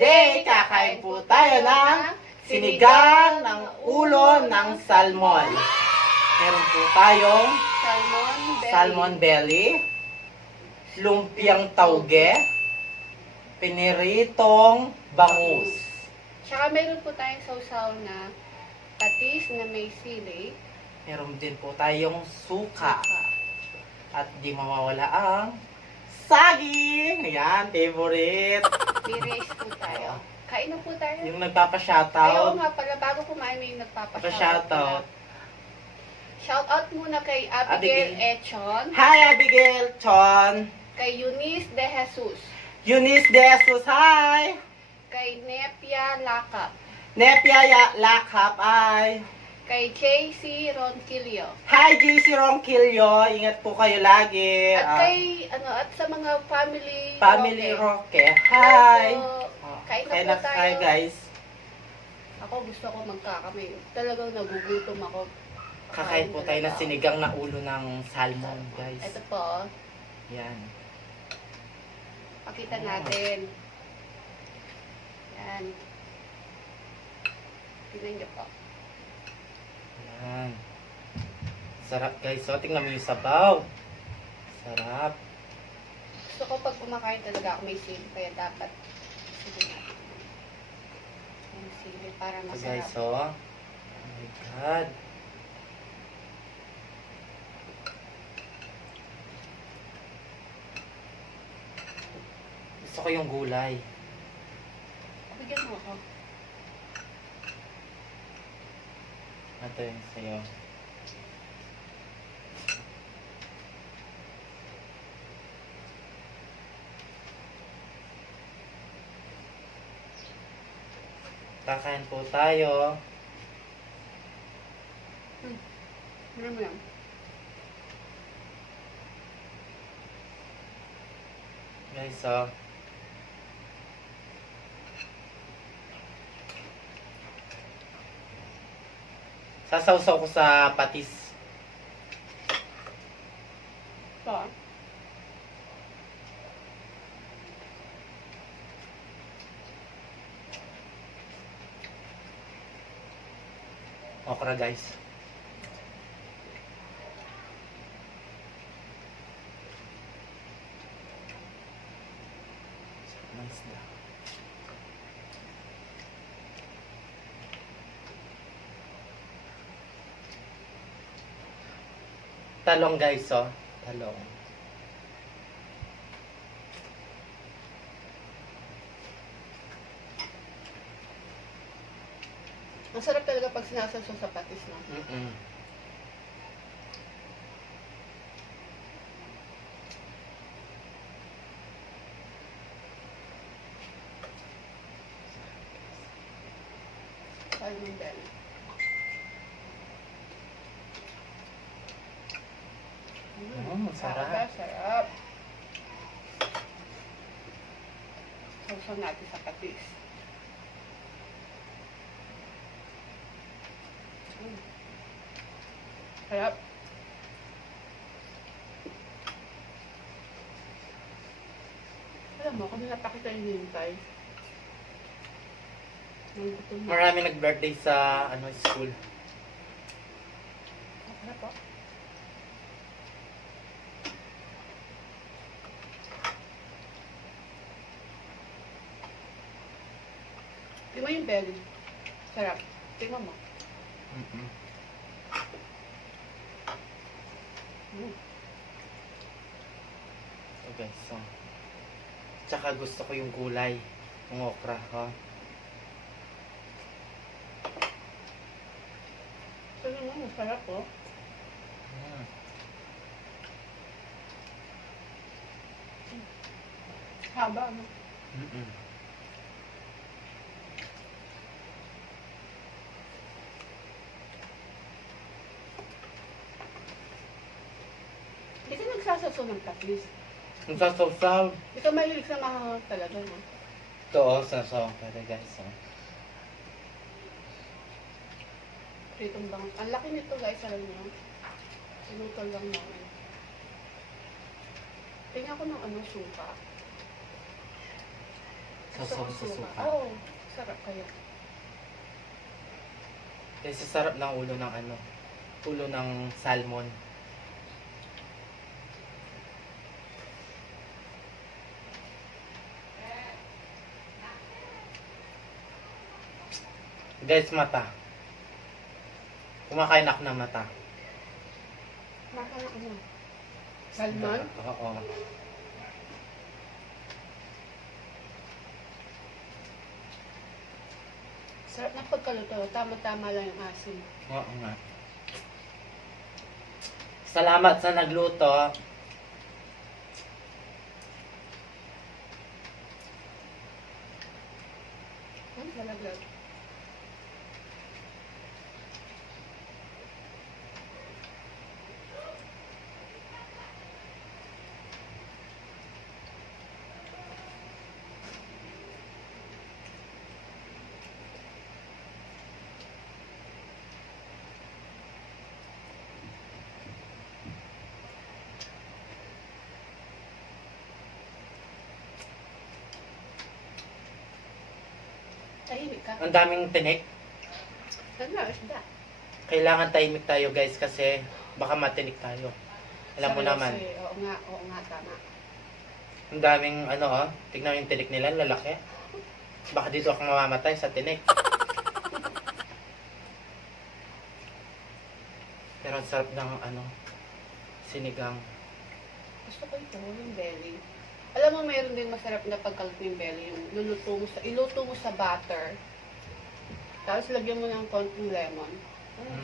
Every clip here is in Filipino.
today, kakain po tayo ng sinigang ng ulo ng salmon. Meron po tayong salmon belly, lumpiang tauge, piniritong bangus. Tsaka meron po tayong sausaw na patis na may sili. Meron din po tayong suka. At di mawawala ang saging. Ayan, favorite. May rice po tayo. Kain na po tayo. Yung Ayaw nagpapa-shoutout. nga pala, bago kumain may Nagpa-shoutout. Shoutout muna kay Abigail Echon, Hi, Abigail Chon. kay Eunice De Jesus, Eunice De Jesus, hi. kay Nepia Lakap, Nepia Lakap, ay. kay JC Ronquillo, Hi, JC Ronquillo. Ingat po kayo lagi. at kay, at sa mga family Family Roque. Roque. Hi. Kain na Kain po na tayo. tayo, guys. Ako gusto ko magkakamay. Talagang nagugutom ako. Kakain po tayo ng sinigang na ulo ng salmon, guys. Ito po, Yan. pakita natin. Yan. Tingnan niyo po. Yan. Sarap, guys. So, tingnan mo yung sabaw. Sarap. Gusto ko pag kumakain talaga ako may sili. Kaya dapat sige natin. Yung sili para So, masarap. guys, so. Oh my God. Gusto ko yung gulay. Bigyan mo ako. Ito yung sa'yo. Kakain po tayo. Ano mo yan? Guys, so. Sasawsaw ko sa patis. Ito. Okra, guys. Nice na. Talong, guys, oh. Talong. Ang sarap talaga pag sinasawsaw sa patis, no? Mm-mm. Salmon belly. Sarap. Sarap. Sausaw natin sa patis. Sarap. Alam mo, kung napakita yung hintay. Nagutom na. Marami nag-birthday sa school. Sarap po. Tingnan mo yung belly. Sarap. Tingnan mo. Mm-mm. So guys, so. Tsaka gusto ko yung gulay. Yung okra, ha? Tingnan mo, masarap po. Mm. Haba, no? Mm-mm. Hindi ka nagsasasaw ng patis. Ang sasaw-saw. Hindi ka mahilig sa mahangang talaga, no? Ito, oh, sasaw. Pero guys, oh. Pritong bangus. Ang laki nito, guys, alam niyo. Sinutol lang namin. Tingnan ko ng suka. Sausaw sa suka. Oo, sarap kaya. Kasi sarap ng ulo ng ano, ulo ng salmon. Guys, mata. Kumakain ako ng mata. Makain ako na. Salmon? Oo. Sarap na pagkaluto. Tama-tama lang yung asin. Oo nga. Salamat sa nagluto. Malaglag. Tahimik ka. Ang daming tinik. Ano na, isda. Kailangan tahimik tayo guys kasi baka matinik tayo. Alam mo Sabi naman. kasi, oo nga, tama. Ang daming ano tignan mo yung tinik nila, lalaki. Baka dito ako mamamatay sa tinik. Pero ang sarap ng ano, sinigang. Gusto ko ito, yung belly. Alam mo, mayroon din masarap na pagkalut yung belly. Yung iluto mo sa butter. Tapos lagyan mo ng konting lemon.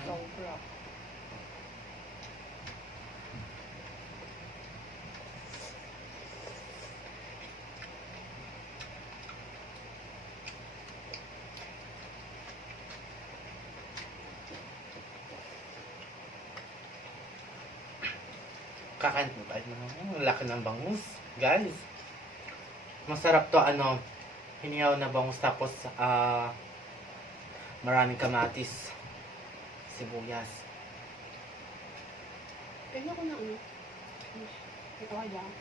Sobra. Kakain mo tayo ng ang laki ng bangus. Guys, masarap to ano, hinihaw na bangus tapos maraming kamatis, sibuyas. Kaya ko na ano. Ito ka dyan.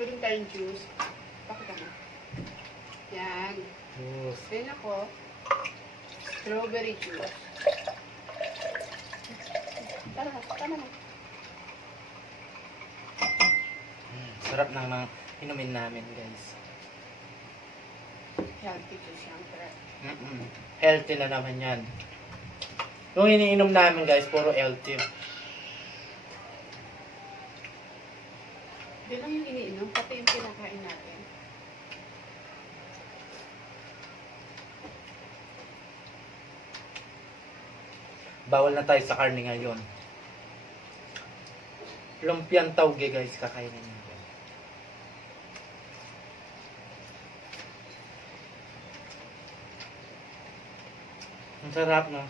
Meron tayong juice. Pakita mo. Yan. Juice. Kaya ako. Strawberry juice. Tama na. Sarap ng mga inumin namin guys. Healthy to siyempre. Healthy na naman yan. Yung iniinom namin guys, puro healthy. Hindi lang yung iniinom, pati yung pinakain natin. Bawal na tayo sa karne ngayon. Lumpiang tauge guys, kakainin natin. Ang sarap no?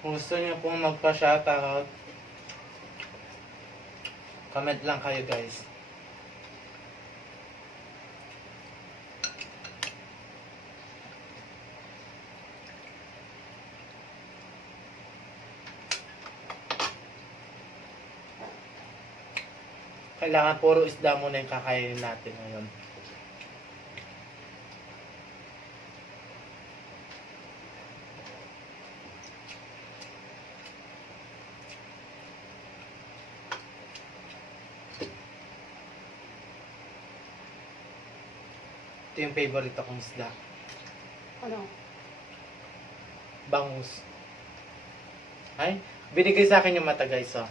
Kung gusto niyo pong magpa-shoutout, comment lang kayo guys. Kailangan puro isda muna yung kakainin natin ngayon. Ito yung favorite kong isda. Ano? Bangus. Ay, binigay sa akin yung mata guys, oh.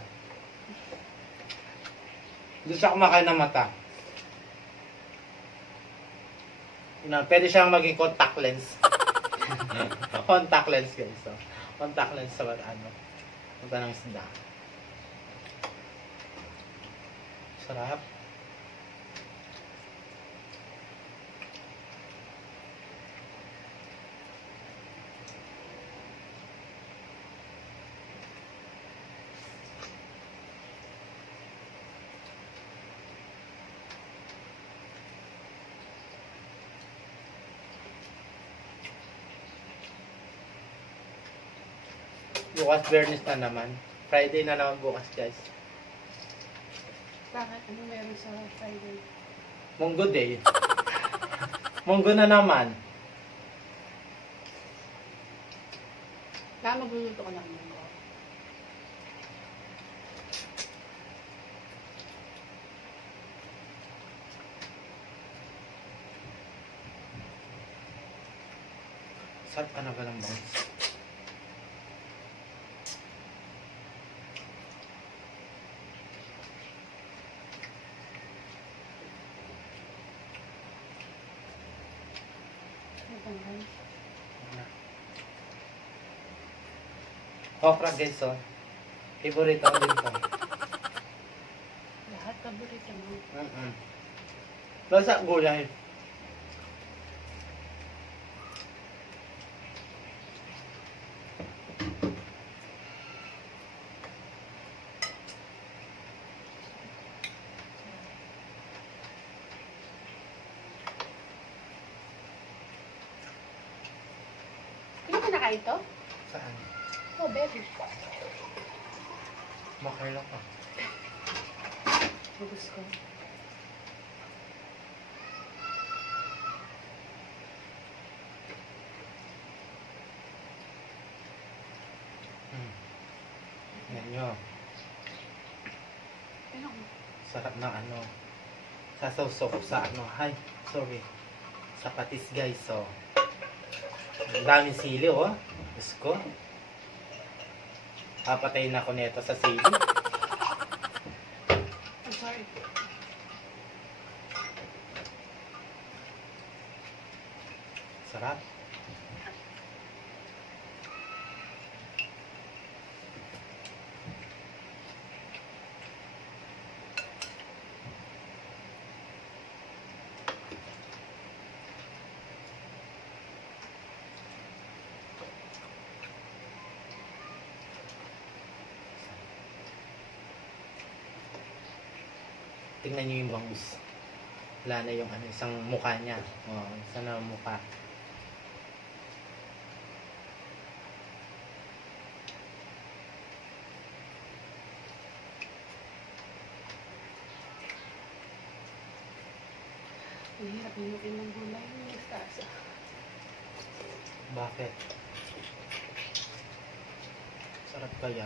Doon siya kumakain ng mata. Pwede siyang maging contact lens. Contact lens guys, oh. Contact lens sa ano. Mata ng isda. Sarap. Bukas Bernis na naman. Friday na naman bukas, guys. Bakit? Ano meron sa Friday? Munggo day. Munggo na naman. Magluluto ko ng munggo. Sarap ka na ba ng bangs? Ano ba guys? Okra, guys, oh. Favorite ko din po. Lahat paborito mo. Basta gulay. Hindi ka nakain to? Saan? Oh, baby. Makarlo ka. Bugos ko. Yan nyo. Ano? Sarap na ano. Sasawsaw ko sa ano. Ay, sorry. Sa patis, guys, oh. Ang daming sili, oh. Diyos ko. Papatayin ako nito sa sili. I'm sorry. Sarap. Tingnan nyo yung bangus. Wala na yung ano, isang mukha niya. Oh, isa na mukha. Ang hirap nilukin ng gulay yung mustasa. Bakit? Sarap kaya.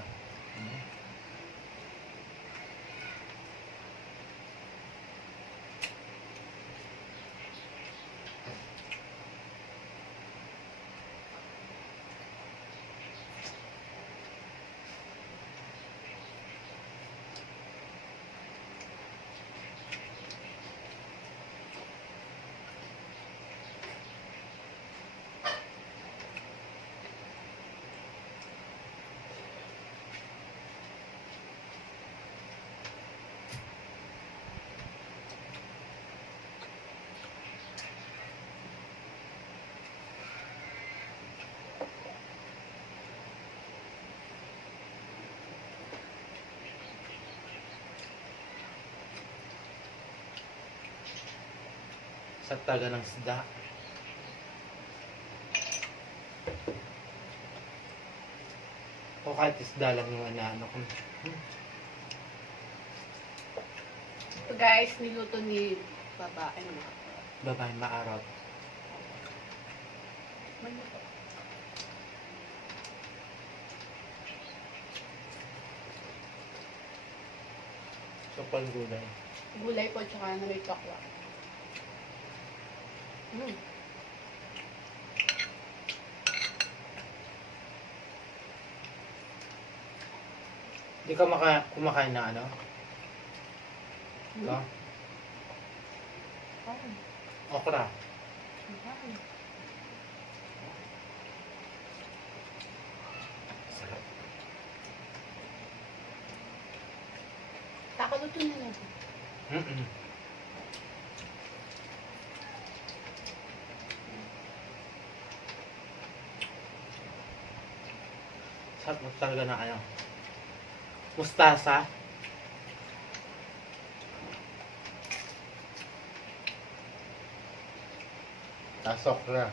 Sa taga ng isda. O kahit isda lang yung ano ko. Ito guys, niluto ni babae na. Babae maarap. Maluto. Kapal gulay. Gulay po, tsaka na may tokwa. Hindi ka kumakain na ano? No? Okra. Sarap. Kakaluto na lang. Sarap mo talaga na ano. Mustasa. Tasok na.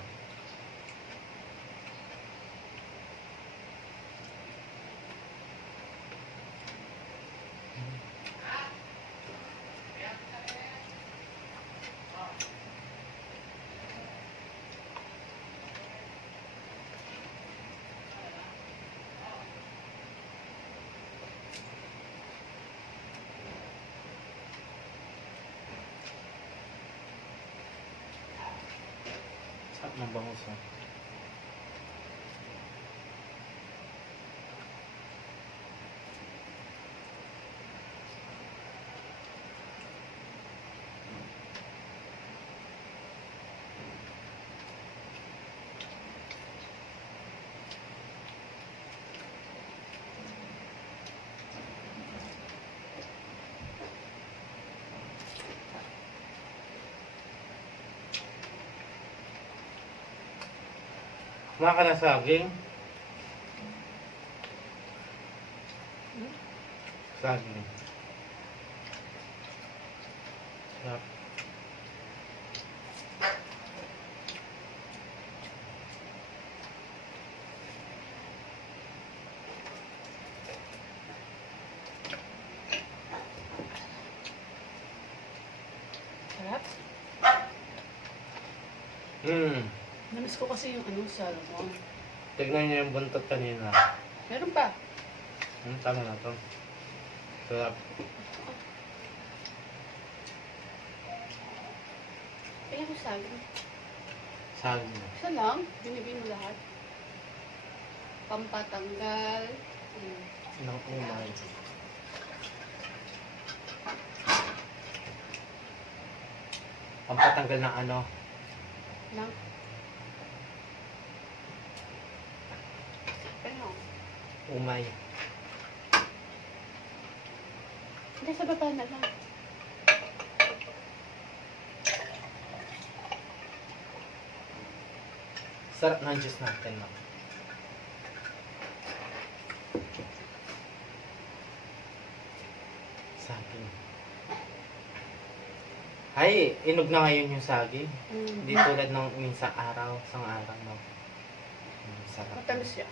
Ang bangus oh. Kumain ka ng saging? Saging. Sarap. Sarap. Namiss ko kasi yung salmon. Tignan niyo yung buntot kanina. Meron pa. Tama na to. Sarap. Kaya ko saging. Saging. Isa lang. Binibin mo lahat. Pampatanggal. Nang umay. Pampatanggal ng ano? Lang. Ano? Umay. Hindi, sa baba na lang. Sarap ng juice natin, no? Saging. Ay, inog na ngayon yung saging. Hindi tulad ng minsan araw, isang araw, no? Sarap. Matamis siya.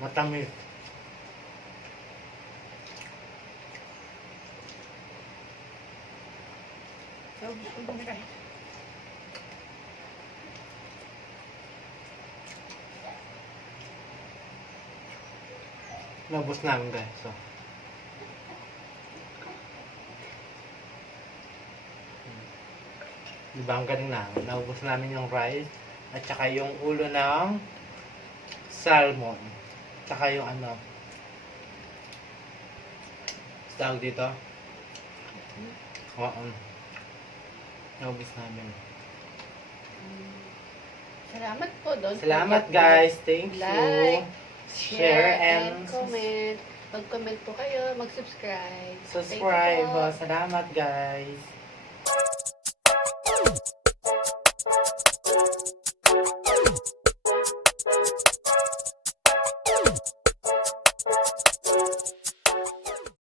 Matamis. So, ang dami kayo. Naubos namin guys. So. Diba ang galing namin? Naubos namin yung rice at saka yung ulo ng salmon. Tsaka yung ano. Tawag dito. Oo. Naubos namin. Salamat po doon. Salamat guys. Thank you. Like, Share and comment. Mag-comment po kayo, mag-subscribe. subscribe. Thank you po. Salamat guys.